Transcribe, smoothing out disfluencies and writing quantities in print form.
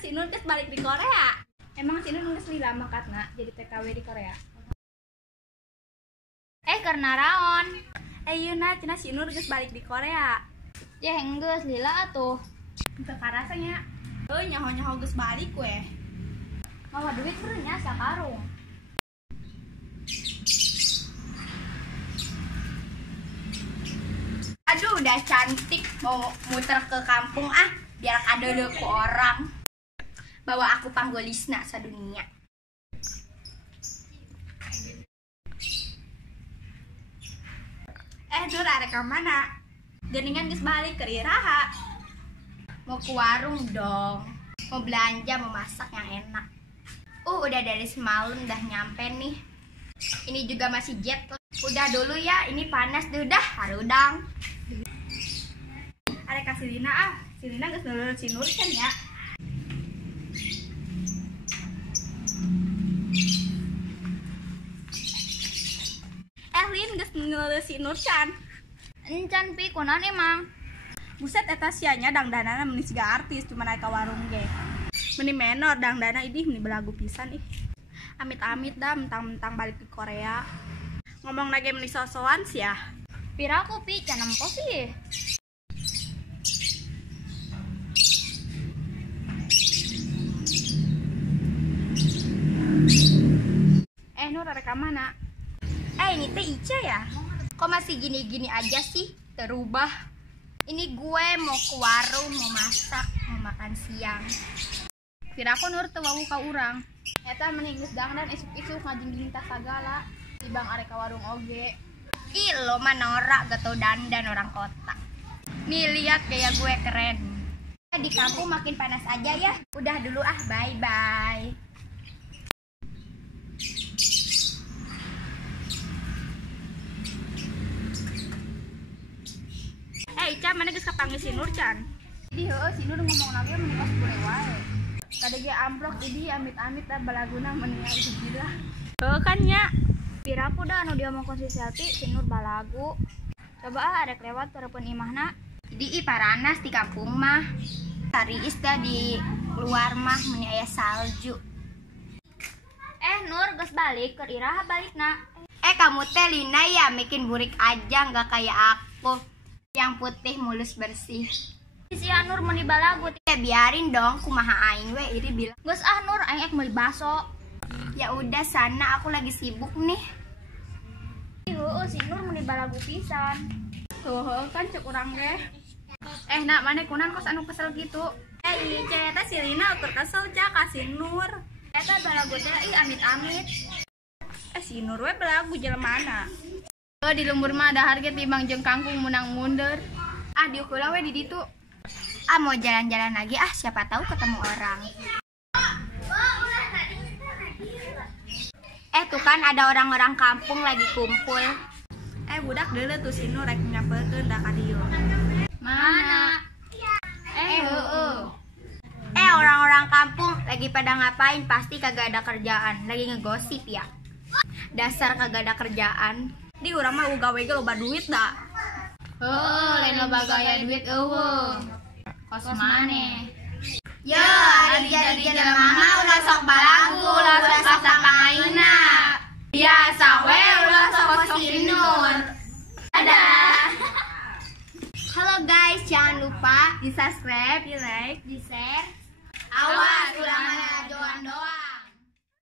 si Nur geus balik di Korea. Emang si Nur geus lila makatna jadi TKW di Korea. Karena raon. Ieu na cenah si Nur geus balik di Korea. Ya geus lila atuh. Teu karasanya. Nyaho-nyaho geus balik we. Mawa duit berenya sakarung. Aduh udah cantik mau muter ke kampung biar kadeuleuk ku orang. Bawa aku panggolisna sadunia. Nur arek ka mana? Geuningan geus balik ke iraha. Mau ke warung dong. Mau belanja, mau masak yang enak. Udah dari semalam dah nyampe nih. Ini juga masih jet. Udah dulu ya, ini panas deh udah harudang. Arek ka Silina Silina geus nulur si Nur kan ya. Lin geus nulur si Nur can. Encan pi kunaon emang. Buset eta sianya dangdanana meni siga artis cuma naik ka warung ge. Meni menor dangdana idih meni belagu pisan ih. Amit-amit dah mentang-mentang balik ke Korea. Ngomong lagi meni sosokan sih ya. Piraku pi can nempo sih. Nur arek ka mana? Ini teh Ica ya? Kok masih gini-gini aja sih? Terubah. Ini gue mau ke warung, mau masak, mau makan siang. Kira aku Nur teu wau ka urang. Eta mending geus dangdan isuk-isuk ngajingging tas sagala. Tibang arek ka warung oge. Ih, lo mah norak gak tau dandan orang kota. Nih lihat gaya gue keren. Di kampung makin panas aja ya. Udah dulu bye-bye. Ica mana geus kapanggil si Nur can. Jadi heueuh si Nur ngomong lagi meni pas boleh wae. Kadege amplok jadi amit-amit dah balaguna meni itu gila. Heueuh kan nya. Piraku dah anu dia mau si selfie si Nur balagu. Coba arek lewat terepeun imahna. Jadi paranas di kampung mah. Tariis dah di luar mah meni aya salju. Nur geus balik ke iraha balikna. Kamu teh Lina ya bikin burik aja nggak kayak aku. Yang putih mulus bersih. Si Nur meni balagu. Ya biarin dong kumaha aing we iri bilang. Geus Nur aing meuli baso. Ya udah sana aku lagi sibuk nih. Heueuh si Nur meni balagu pisan. Tuh kan cek urang ge. Nak mana kunan kos anu kesel gitu. Ica eta si Lina ukur kesel cak ka si Nur. Eta balagu teh amit-amit. Si Nur we belagu jelemana. Di lembur mah ada harga timbang jeung kangkung menang mundur. Diukur we di ditu. Mau jalan-jalan lagi siapa tahu ketemu orang. Tuh kan ada orang-orang kampung lagi kumpul. Budak deuleu tuh si Nur rek nyampeurkeun da ka dieu. Mana? Orang-orang kampung lagi pada ngapain? Pasti kagak ada kerjaan, lagi ngegosip ya. Dasar kagak ada kerjaan. Di urang mah gawe ge loba duit da. Lain loba gaya duit eueuh. Kos maneh. Ya, ari jelema ulah sok balagu, ulah sok pasapangaina. Biasa we ulah sok si Nur. Dadah. Halo guys, jangan lupa di subscribe, di like, di share.